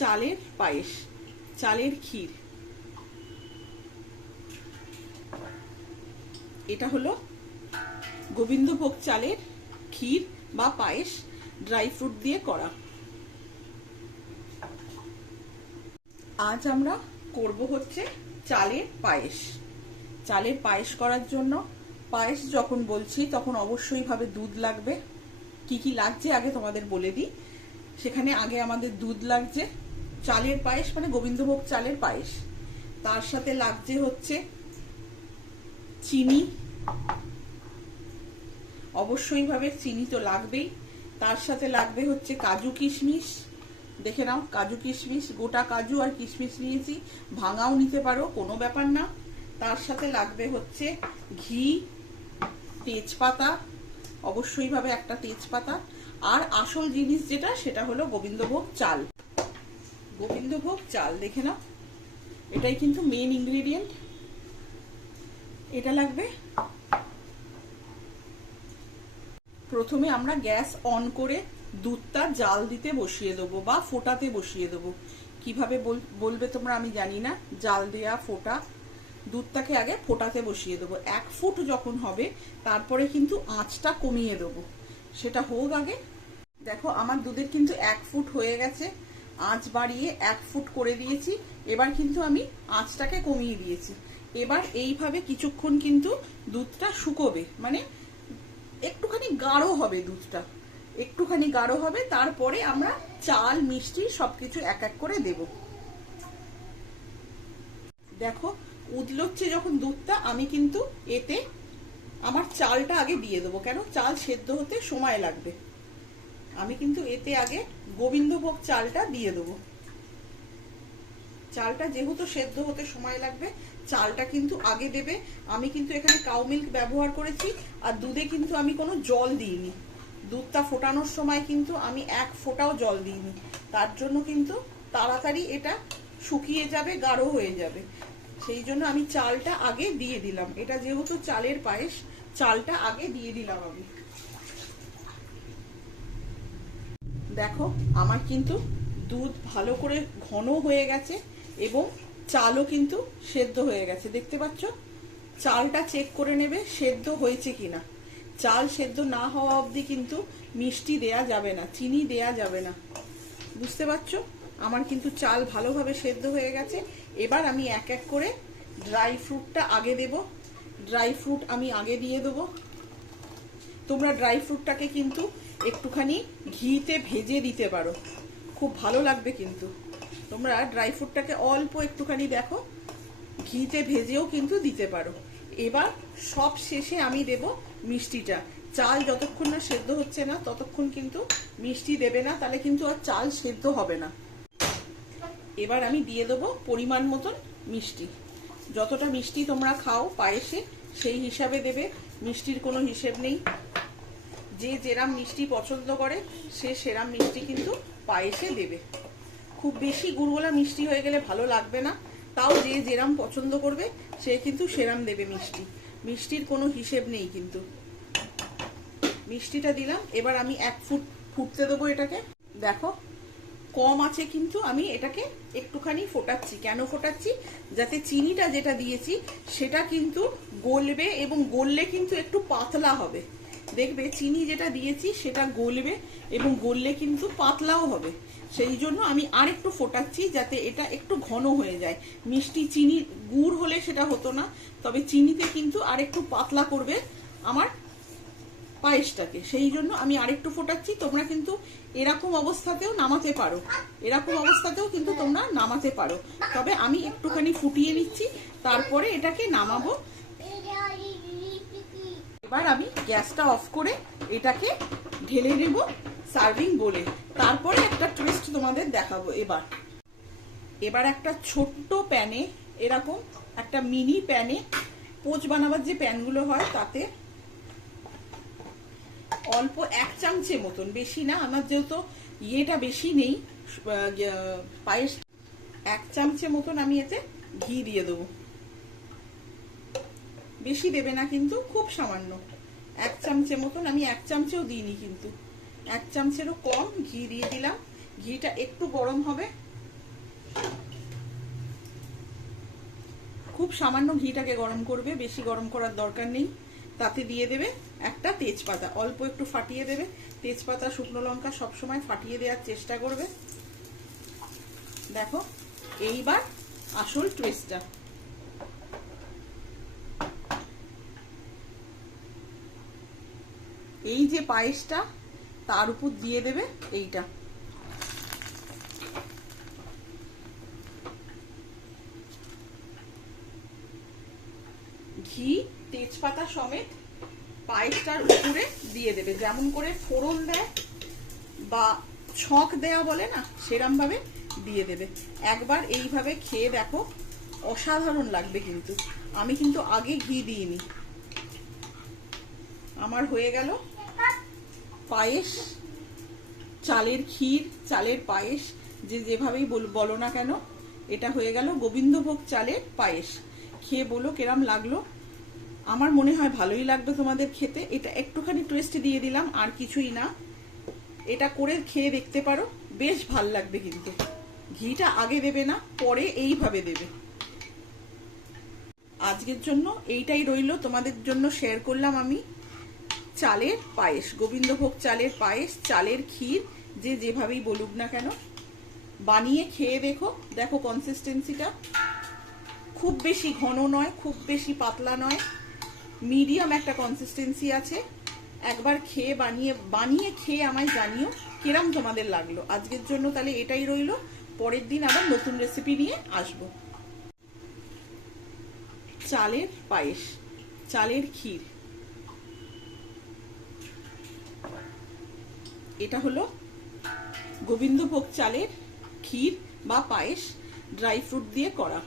চালের পায়েস, চালের ক্ষীর। এটা হলো গোবিন্দভোগ চালের ক্ষীর বা পায়েস, ড্রাই ফ্রুট দিয়ে করা। আজ আমরা করব হচ্ছে চালের পায়েস। চালের পায়েস করার জন্য, পায়েস যখন বলছি তখন অবশ্যই ভাবে দুধ লাগবে। কি কি লাগছে আগে তোমাদের বলে দিই। সেখানে আগে আমাদের দুধ লাগছে, চালের পায়েস মানে গোবিন্দভোগ চালের পায়েস। তার সাথে লাগছে হচ্ছে চিনি, অবশ্যই ভাবে চিনি তো লাগবেই। তার সাথে লাগবে হচ্ছে কাজু কিশমিশ, দেখে নাও কাজু কিশমিশ, গোটা কাজু আর কিশমিশ নিয়েছি, ভাঙাও নিতে পারো, কোনো ব্যাপার না। তার সাথে লাগবে হচ্ছে ঘি, তেজপাতা, অবশ্যই ভাবে একটা তেজপাতা, আর আসল জিনিস যেটা সেটা হলো গোবিন্দভোগ চাল। গোবিন্দভোগ চাল দেখে নাও, এটাই কিন্তু মেইন ইনগ্রেডিয়েন্ট। এটা লাগবে। প্রথমে আমরা গ্যাস অন করে দুধটা জাল দিতে বসিয়ে দেবো বা ফোটাতে বসিয়ে দেবো। কিভাবে বলবে তোমরা আমি জানি না, জাল দেয়া ফোটা, দুধটাকে আগে ফোটাতে বসিয়ে দেবো। 1 ফুট যখন হবে তারপরে কিন্তু আঁচটা কমিয়ে দেবো, সেটা হোক আগে। দেখো আমার দুধের কিন্তু 1 ফুট হয়ে গেছে, আঁচ বাড়িয়ে 1 ফুট করে দিয়েছি। এবার কিন্তু আমি আঁচটাকে কমিয়ে দিয়েছি। এবার এইভাবে কিছুক্ষণ কিন্তু দুধটা শুকোবে, মানে একটুখানি গাঢ় হবে দুধটা, একটুখানি গাঢ় হবে। তারপরে আমরা চাল, মিষ্টি সবকিছু এক এক করে দেব। দেখো উতলোচ্ছে যখন দুধটা, আমি কিন্তু এতে আমার চালটা আগে দিয়ে দেবো। কেন? চাল সেদ্ধ হতে সময় লাগবে। আমি কিন্তু এতে আগে গোবিন্দভোগ চালটা দিয়ে দেবো। চালটা যেহেতু সেদ্ধ হতে সময় লাগবে, চালটা কিন্তু আগে দেবে। আমি কিন্তু এখানে কাউ মিল্ক ব্যবহার করেছি, আর দুধে কিন্তু আমি কোনো জল দিইনি। দুধটা ফোটানোর সময় কিন্তু আমি 1 ফোঁটাও জল দিইনি। তার জন্য কিন্তু তাড়াতাড়ি এটা শুকিয়ে যাবে, গাঢ় হয়ে যাবে। সেই জন্য আমি চালটা আগে দিয়ে দিলাম। এটা যেহেতু চালের পায়েস, চালটা আগে দিয়ে দিলাম আমি। দেখো আমার কিন্তু দুধ ভালো করে ঘন হয়ে গেছে এবং চালও কিন্তু সেদ্ধ হয়ে গেছে, দেখতে পাচ্ছ। চালটা চেক করে নেবে সেদ্ধ হয়েছে কিনা। চাল সেদ্ধ না হওয়া অবধি কিন্তু মিষ্টি দেয়া যাবে না, চিনি দেয়া যাবে না, বুঝতে পারছো। আমার কিন্তু চাল ভালোভাবে সেদ্ধ হয়ে গেছে। এবার আমি এক এক করে ড্রাই ফ্রুটটা আগে দেব। ড্রাই ফ্রুট আমি আগে দিয়ে দেবো। তোমরা ড্রাই ফ্রুটটাকে কিন্তু একটুখানি ঘিতে ভেজে দিতে পারো, খুব ভালো লাগবে। কিন্তু তোমরা ড্রাই ফ্রুটটাকে অল্প একটুখানি দেখো ঘিতে ভেজেও কিন্তু দিতে পারো। এবার সব শেষে আমি দেব মিষ্টিটা। চাল যতক্ষণ না সেদ্ধ হচ্ছে না ততক্ষণ কিন্তু মিষ্টি দেবে না, তাহলে কিন্তু আর চাল সেদ্ধ হবে না। এবার আমি দিয়ে দেবো পরিমাণ মতন মিষ্টি। যতটা মিষ্টি তোমরা খাও পায়েসে সেই হিসাবে দেবে, মিষ্টির কোনো হিসেব নেই। যে যেরাম মিষ্টি পছন্দ করে সে সেরাম মিষ্টি কিন্তু পায়েসে দেবে। খুব বেশি গুড়গোলা মিষ্টি হয়ে গেলে ভালো লাগবে না, তাও যে যেরাম পছন্দ করবে সে কিন্তু সেরাম দেবে মিষ্টি। মিষ্টির কোনো হিসেব নেই কিন্তু। মিষ্টিটা দিলাম। এবার আমি 1 ফুট ফুটতে দেবো এটাকে। দেখো কম আছে কিন্তু আমি এটাকে একটুখানি ফোটাচ্ছি। কেন ফোটাচ্ছি? যাতে চিনিটা যেটা দিয়েছি সেটা কিন্তু গলবে, এবং গললে কিন্তু একটু পাতলা হবে। দেখবে চিনি যেটা দিয়েছি সেটা গলবে এবং গললে কিন্তু পাতলাও হবে। সেই জন্য আমি আর একটু ফোটাচ্ছি যাতে এটা একটু ঘন হয়ে যায়। মিষ্টি চিনি গুড় হলে সেটা হতো না, তবে চিনিতে কিন্তু আর একটু পাতলা করবে আমার পায়েসটাকে। সেই জন্য আমি আরেকটু ফোটাচ্ছি। তোমরা কিন্তু এরকম অবস্থাতেও নামাতে পারো, এরকম অবস্থাতেও কিন্তু তোমরা নামাতে পারো। তবে আমি একটুখানি ফুটিয়ে নিচ্ছি, তারপরে এটাকে নামাবো। এবার আমি গ্যাসটা অফ করে এটাকে ঢেলে নেব সার্ভিং বলে। তারপরে একটা টুইস্ট তোমাদের দেখাবো। এবার একটা ছোট্ট প্যানে, এরকম একটা মিনি প্যানে, পোচ বানাবার যে প্যানগুলো হয় তাতে অল্প 1 চামচে মতন, বেশি না, আমার যেহেতু ইয়েটা বেশি নেই পায়েস, 1 চামচে মতন আমি এতে ঘি দিয়ে দেবো। বেশি দেবে না কিন্তু, খুব সামান্য 1 চামচে মতন। আমি 1 চামচেও দিইনি কিন্তু, 1 চামচেরও কম ঘি দিয়ে দিলাম। ঘিটা একটু গরম হবে, খুব সামান্য ঘিটাকে গরম করবে, বেশি গরম করার দরকার নেই। তাতে দিয়ে দেবে একটা তেজপাতা, অল্প একটু ফাটিয়ে দেবে। তেজপাতা, শুকনো লঙ্কা সবসময় ফাটিয়ে দেওয়ার চেষ্টা করবে। দেখো, এইবার আসল টুইস্টটা, এই যে পায়েসটা, তার উপর দিয়ে দেবে এইটা। ঘি, তেজপাতা সমেত পায়েসটার উপরে দিয়ে দেবে। যেমন করে ফোড়ন দেয় বা ছক দেয়া বলে না, সেরম ভাবে দিয়ে দেবে। একবার এইভাবে খেয়ে দেখো, অসাধারণ লাগবে। কিন্তু আমি কিন্তু আগে ঘি দিইনি। আমার হয়ে গেল পায়েস, চালের ক্ষীর, চালের পায়েস, যে যেভাবেই বলো না কেন, এটা হয়ে গেল গোবিন্দভোগ চালের পায়েস। খেয়ে বলো কেরাম লাগলো। আমার মনে হয় ভালোই লাগবে তোমাদের খেতে। এটা একটুখানি টুইস্ট দিয়ে দিলাম, আর কিছুই না। এটা করে খেয়ে দেখতে পারো, বেশ ভাল লাগবে। কিন্তু ঘিটা আগে দেবে না, পরে এইভাবে দেবে। আজকের জন্য এইটাই রইলো, তোমাদের জন্য শেয়ার করলাম আমি চালের পায়েস, গোবিন্দভোগ চালের পায়েস, চালের ক্ষীর, যে যেভাবেই বলুক না কেন। বানিয়ে খেয়ে দেখো, দেখো কনসিস্টেন্সিটা খুব বেশি ঘন নয়, খুব বেশি পাতলা নয়, মিডিয়াম একটা কনসিস্টেন্সি আছে। একবার খেয়ে বানিয়ে খেয়ে আমায় জানিও কিরম তোমাদের লাগলো। আজকের জন্য তাহলে এটাই রইলো, পরের দিন আবার নতুন রেসিপি নিয়ে আসবো। চালের পায়েস, চালের ক্ষীর, এটা হলো গোবিন্দভোগ চালের ক্ষীর বা পায়েস, ড্রাই ফ্রুট দিয়ে করা।